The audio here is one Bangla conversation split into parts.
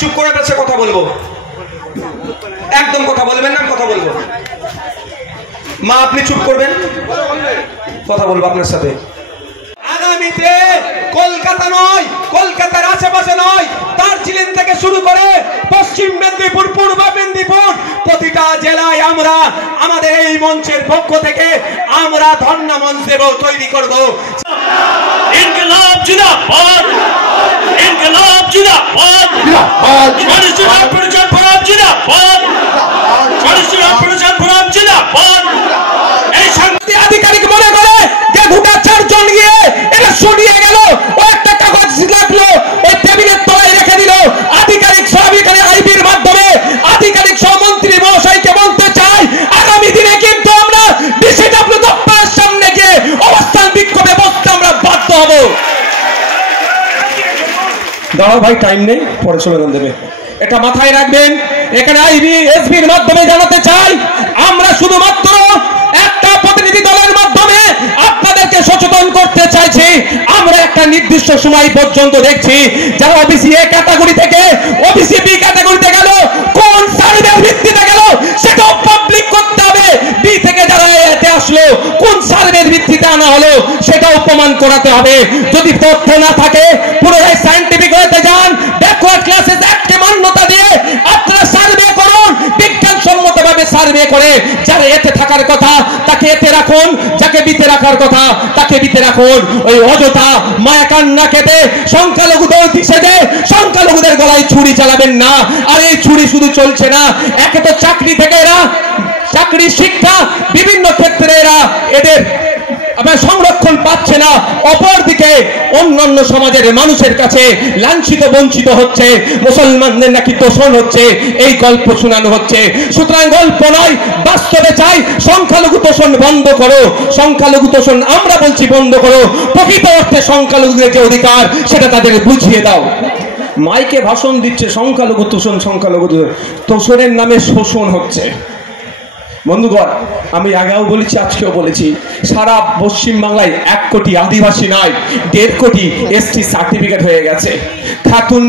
চুপ করে বসে কথা বলবো, একদম কথা বলবেন না, কথা বলবো। মা আপনি চুপ করবেন, কথা বলবো আপনার সাথে। আগামীতে কলকাতা নয়, কলকাতার আশেপাশে নয়, দার্জিলিং থেকে শুরু করে পশ্চিম মেদিনীপুর, পূর্ব মেদিনীপুর, প্রতিটা জেলায় আমরা আমাদের এই মঞ্চের পক্ষ থেকে আমরা ধর্ণা মঞ্চ দেব, তৈরি করব। ইনকিলাব জিন্দাবাদ, ইনকিলাব জিন্দাবাদ, স্বরাষ্ট্র অপারেশন ফোরাম জিন্দাবাদ, স্বরাষ্ট্র অপারেশন ফোরাম জিন্দাবাদ। এই শান্তি আধিকারিক মনে করে যে গোটা 4 জন গিয়ে এটা সরিয়ে গেল, ও একটা কাগজ লাগলো ওই টেবিলের তলায় রেখে দিল। আধিকারিক সব এখানে আইবির মাধ্যমে আধিকারিক সহমন্ত্রী মহাশয়কে বলতে চাই, আগামী দিনে কিন্তু আমরা বিসিডব্লিউ দপ্তরের সামনে গিয়ে অবস্থান বিক্ষোভে বসতে আমরা বাধ্য হব। দাঁড়াও ভাই, টাইম নেই, পরে স্লোগান দেবে, এটা মাথায় রাখবেন। এখানে আইবি এসবির মাধ্যমে জানাতে চাই, আমরা শুধুমাত্র একটা প্রতিনিধি দলের মাধ্যমে আপনাদেরকে সচেতন করতে চাইছি। আমরা একটা নির্দিষ্ট সময় পর্যন্ত দেখছি যারা ওবিসি এ ক্যাটাগরি থেকে ওবিসি বি ক্যাটাগরিতে গেল, কোন সার্ভের ভিত্তিতে গেল সেটাও পাবলিক করতে হবে। বি থেকে যারা এতে আসলো কোন সার্ভের ভিত্তিতে আনা হলো সেটাও প্রমাণ করাতে হবে। যদি তথ্য না থাকে পুরোটাই সায়েন্টিফিক হতে যান, ব্যাকওয়ার্ড ক্লাসেস অ্যাক্টকে মান্যতা দিয়ে আপনারা সার্ভে করুন, বিজ্ঞানসম্মতভাবে সার্ভে করে যারা এতে থাকার কথা তাকে এতে রাখুন, যাকে বিতে রাখার কথা তাকে বিতে রাখুন। ওই অযথা মায়া কান্না কেটে সংখ্যালঘুদের সেজে সংখ্যালঘুদের গলায় ছুরি চালাবেন না। আর এই ছুরি শুধু চলছে না, একে তো চাকরি থেকে এরা, চাকরি শিক্ষা বিভিন্ন ক্ষেত্রে এরা এদের সংরক্ষণ পাচ্ছে না, অপরদিকে অন্যান্য সমাজের মানুষের কাছে লাঞ্ছিত বঞ্চিত হচ্ছে, মুসলমানদের নাকি তোষণ হচ্ছে, এই গল্প শোনানো হচ্ছে। সুতরাং গল্প নয়, বাস্তবে চাই সংখ্যালঘু তোষণ বন্ধ করো, সংখ্যালঘু তোষণ আমরা বলছি বন্ধ করো, প্রকৃত অর্থে সংখ্যালঘুদের যে অধিকার সেটা তাদের বুঝিয়ে দাও। মাইকে ভাষণ দিচ্ছে সংখ্যালঘু তোষণ, সংখ্যালঘু তোষণের নামে শোষণ হচ্ছে। বন্ধুগণ, আমি আগেও বলেছি, আজকেও বলেছি, সারা পশ্চিম বাংলায় 1 কোটি আদিবাসী নয় 1.5 কোটি এসটি সার্টিফিকেট হয়ে গেছে। খাতুন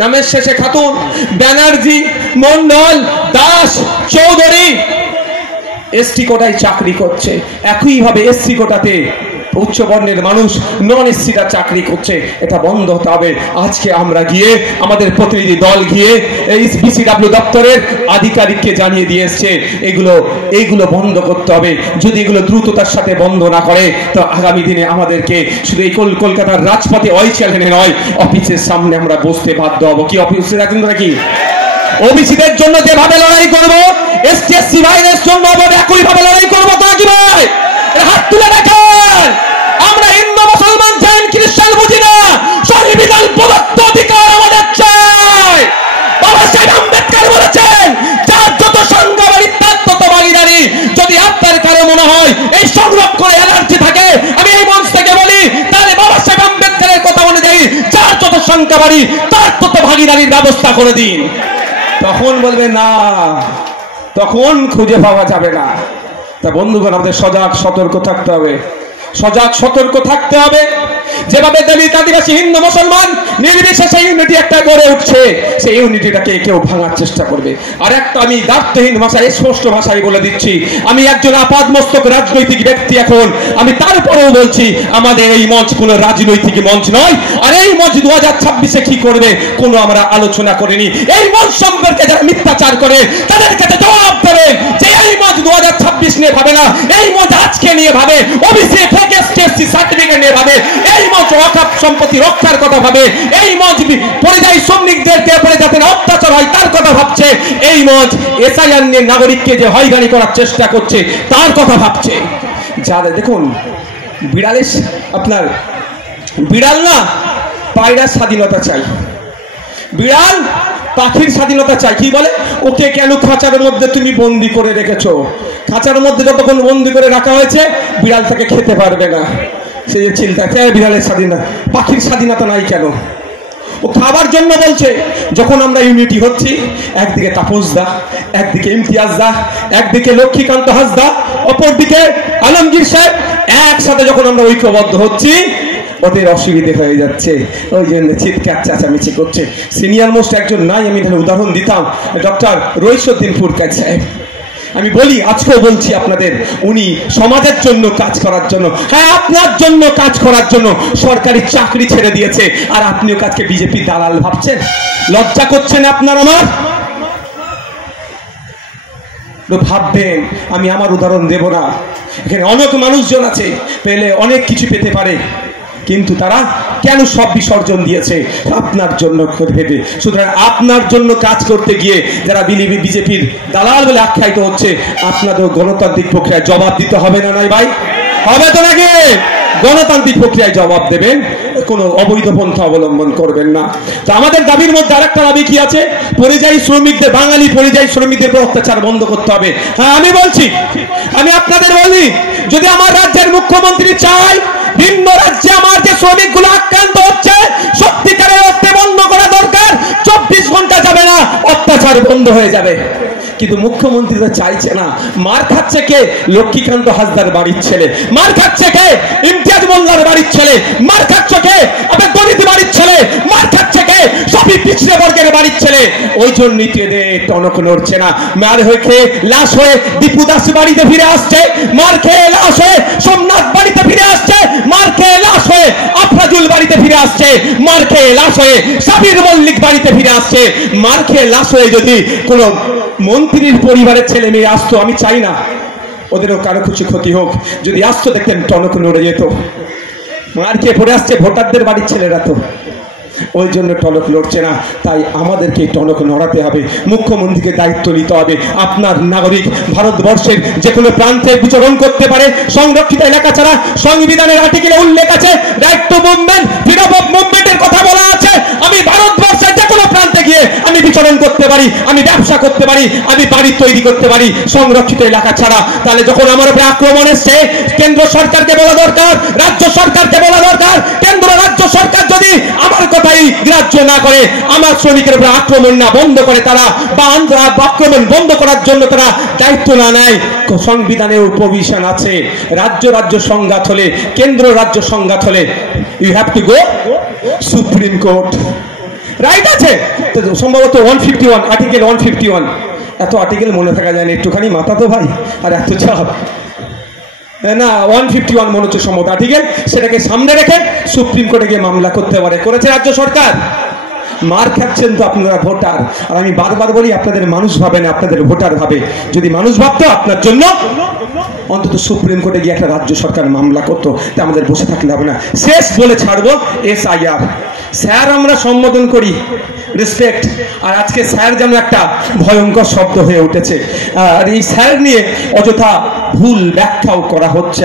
নামের শেষে খাতুন, ব্যানার্জি, মন্ডল, দাস, চৌধুরী এসটি কোটায় চাকরি করছে। একইভাবে এসসি কোটাতে উচ্চ বর্ণের মানুষ নন এসসিরা চাকরি করছে, এটা বন্ধ হতে হবে। আজকে আমরা গিয়ে আমাদের প্রতিনিধি দল গিয়ে এই বিসিডব্লিউ দপ্তরের আধিকারিককে জানিয়ে দিয়ে এসছে এইগুলো বন্ধ করতে হবে। যদি এগুলো দ্রুততার সাথে বন্ধ না করে তো আগামী দিনে আমাদেরকে শুধু এই কলকাতার রাজপথে ওই চ্যালেঞ্জে নয়, অফিসের সামনে আমরা বসতে বাধ্য হব। কি অফিসে রাখেন নাকি? ওবিসিদের জন্য যেভাবে লড়াই করবো, এসটি এসসি ভাইদের জন্য একইভাবে লড়াই করবো। তো কি ভাই হাত তুলে রাখেন। আমরা হিন্দু মুসলমান জৈন খ্রিস্টান বুঝি না, সংবিধান প্রদত্ত অধিকার আমাদের চাই। বাবা সাহেব আম্বেদকর বলেছেন, যার যত সংখ্যাবাড়ি তার তত ভাগিদারি। যদি আপনার কারো মনে হয় এই সংরক্ষণে অ্যালার্জি থাকে, আমি এই মঞ্চ থেকে বলি, তাহলে বাবা সাহেব আম্বেদকরের কথা অনুযায়ী যার যত সংখ্যাবাড়ি তার তত ভাগিদারির ব্যবস্থা করে দিন। তখন বলবে না, তখন খুঁজে পাওয়া যাবে না। তা বন্ধুগণ, আমাদের সজাগ সতর্ক থাকতে হবে, সজাগ সতর্ক থাকতে হবে। যেভাবে দলিত আদিবাসী হিন্দু মুসলমান নির্বিশেষে ইউনিটি একটা গড়ে উঠছে, সেই ইউনিটিটাকে কেউ ভাঙার চেষ্টা করবে। আর একটা আমি দার্থহীন ভাষায় স্পষ্ট ভাষায় বলে দিচ্ছি, আমি একজন আপাদমস্তক রাজনৈতিক ব্যক্তি, এখন আমি তারপরেও বলছি আমাদের এই মঞ্চ কোনো রাজনৈতিক মঞ্চ নয়। আর এই মঞ্চ 2026-এ কি করবে কোনো আমরা আলোচনা করিনি। এই মঞ্চ সম্পর্কে যারা মিথ্যাচার করে তাদের কাছে জবাব দেবে যে এই মঞ্চ 2026 নিয়ে ভাবে না, এই মঞ্চ আজকে নিয়ে ভাবে, ওবিসি এসটি সার্টিফিকেট নিয়ে ভাবে, এই মঞ্চ ওয়াকফ সম্পত্তি রক্ষার কথা ভাবে, এই মঞ্চ পরিযায়ী শ্রমিকদেরকে উপরে যাতে অত্যাচার হয় তার কথা ভাবছে, এই মঞ্চ এসআইআর নিয়ে নাগরিককে যে হয়রানি করার চেষ্টা করছে তার কথা ভাবছে। যারা দেখুন, বিড়ালের আপনার বিড়াল না পায়রার স্বাধীনতা চাই, বিড়াল পাখির স্বাধীনতা চাই। কি বলে, ওকে কেন খাঁচার মধ্যে তুমি বন্দি করে রেখেছো? খাঁচার মধ্যে যতক্ষণ বন্দি করে রাখা হয়েছে বিড়াল তাকে খেতে পারবে না। সে যে চিন্তা, বিড়ালের স্বাধীনতা, পাখির স্বাধীনতা নাই কেন? ও খাবার জন্য বলছে। যখন আমরা ইউনিটি হচ্ছি, একদিকে তাপস দা, একদিকে ইমতিয়াজ দা, একদিকে লক্ষ্মীকান্ত হাসদা, অপরদিকে আলমগীর সাহেব, একসাথে যখন আমরা ঐক্যবদ্ধ হচ্ছি, ওদের অসুবিধে হয়ে যাচ্ছে, ওই জন্য চিৎকার চেঁচামেচি করছে। সিনিয়র মোস্ট একজন নাই, আমি তাহলে উদাহরণ দিতাম, ডক্টর রইসুদ্দিন ফুরকাত সাহেব। আমি বলি, আজকেও বলছি আপনাদের, উনি সমাজের জন্য কাজ করার জন্য, হ্যাঁ আপনার জন্য কাজ করার জন্য সরকারি চাকরি ছেড়ে দিয়েছে, আর আপনিও কাজকে বিজেপি দালাল ভাবছেন? লজ্জা করছেন আপনার আমার? ভাববেন, আমি আমার উদাহরণ দেব না, এখানে অনেক মানুষজন আছে, পেলে অনেক কিছু পেতে পারে, কিন্তু তারা কেন সব বিসর্জন দিয়েছে? আপনার জন্য ভেবে। সুতরাং আপনার জন্য কাজ করতে গিয়ে যারা বিজেপির দালাল বলে আখ্যায়িত হচ্ছে, আপনাদের গণতান্ত্রিক প্রক্রিয়ায় জবাব দিতে হবে না? নয় ভাই, হবে তো নাকি? গণতান্ত্রিক প্রক্রিয়ায় জবাব দেবেন, কোনো অবৈধ পন্থা অবলম্বন করবেন না। তো আমাদের দাবির মধ্যে আরেকটা দাবি কি আছে? পরিযায়ী শ্রমিকদের, বাঙালি পরিযায়ী শ্রমিকদের উপর অত্যাচার বন্ধ করতে হবে। হ্যাঁ আমি বলছি, আমি আপনাদের বলি, যদি আমার রাজ্যের মুখ্যমন্ত্রী চায় ভিন্ন রাজ্যে আমার যে শ্রমিকগুলো আক্রান্ত হচ্ছে, সত্যিকারের অর্থে বন্ধ করা দরকার, 24 ঘন্টা যাবে না, অত্যাচার বন্ধ হয়ে যাবে। কিন্তু মুখ্যমন্ত্রী তো চাইছে না। মার খাচ্ছে কে? লক্ষ্মীকান্ত হাসদার বাড়ির ছেলে। মার খাচ্ছে কে? ইমতিয়াজ মোল্লার বাড়ির ছেলে। মার খাচ্ছে কে? আপনার দলিত বাড়ির ছেলে। মার খাচ্ছে কে? সবই পিছড়ে বর্গের বাড়ির ছেলে। ওই জন্যই টনক নড়ছে না। মার হয়ে খেয়ে লাশ হয়ে দীপু দাস বাড়িতে ফিরে আসছে, মার খেয়ে লাশ হয়ে সোমনাথ বাড়িতে ফিরে আসছে, মার খেয়ে লাশ হয়ে আফরাজুল বাড়িতে ফিরে আসছে, মার খেয়ে লাশ হয়ে সাবির মল্লিক বাড়িতে ফিরে আসছে। মার খেয়ে লাশ হয়ে যদি কোনো মন্ত্রীর পরিবারের ছেলে মেয়ে আসতো, আমি চাই না ওদেরও কারো কিছু ক্ষতি হোক, যদি আসতো দেখতেন টনক নড়ে যেত। মার খেয়ে পড়ে আসছে ভোটারদের বাড়ির ছেলেরা, তো ওই জন্য টনক লড়ছে না। তাই আমাদেরকে টনক নড়াতে হবে, মুখ্যমন্ত্রীকে দায়িত্ব নিতে হবে। আপনার নাগরিক ভারতবর্ষের যে কোনো প্রান্তে বিচরণ করতে পারে, সংরক্ষিত এলাকা ছাড়া। সংবিধানের আর্টিকেলে উল্লেখ আছে, right to movement, freedom of মুভমেন্টের কথা বলা আছে। আমি ভারতবর্ষের যে কোনো প্রান্তে গিয়ে আমি বিচরণ করতে পারি, আমি ব্যবসা করতে পারি, আমি বাড়ি তৈরি করতে পারি, সংরক্ষিত এলাকা ছাড়া। তাহলে যখন আমার উপরে আক্রমণ এসছে, কেন্দ্র সরকারকে বলা দরকার, রাজ্য সরকারকে বলা দরকার। কেন্দ্র রাজ্য সরকার যদি আমার কথাই গ্রাহ্য না করে, আমার শ্রমিকের উপরে আক্রমণ না বন্ধ করে তারা, বা আক্রমণ বন্ধ করার জন্য তারা দায়িত্ব না নেয়, সংবিধানে প্রভিশন আছে, রাজ্য সংঘাত হলে, কেন্দ্র রাজ্য সংঘাত হলে you have to go supreme court. Right আছে সম্ভবত 151, আর্টিকেল 151। এত আর্টিকেল মনে থাকা যায় না, একটুখানি মাথা তো ভাই, আর এত চাপ না। 151 মনে হচ্ছে সম্ভবত আর্টিকেল, সেটাকে সামনে রেখে সুপ্রিম কোর্টে গিয়ে মামলা করতে পারে, করেছে রাজ্য সরকার। মার খাচ্ছেন তো আপনারা ভোটার, আর আমি বারবার বলি আপনাদের মানুষ ভাবে না, আপনাদের ভোটার ভাবে। যদি মানুষ ভাবতো আপনার জন্য, অন্তত সুপ্রিম কোর্টে গিয়ে একটা রাজ্য সরকার মামলা করতো। তাই আমাদের বসে থাকলে হবে না। শেষ বলে ছাড়বো, SIR স্যার আমরা সম্বোধন করি, রেসপেক্ট, আর আজকে স্যার যেন একটা ভয়ঙ্কর শব্দ হয়ে উঠেছে। আর এই স্যার নিয়ে অযথা ভুল ব্যাখ্যাও করা হচ্ছে।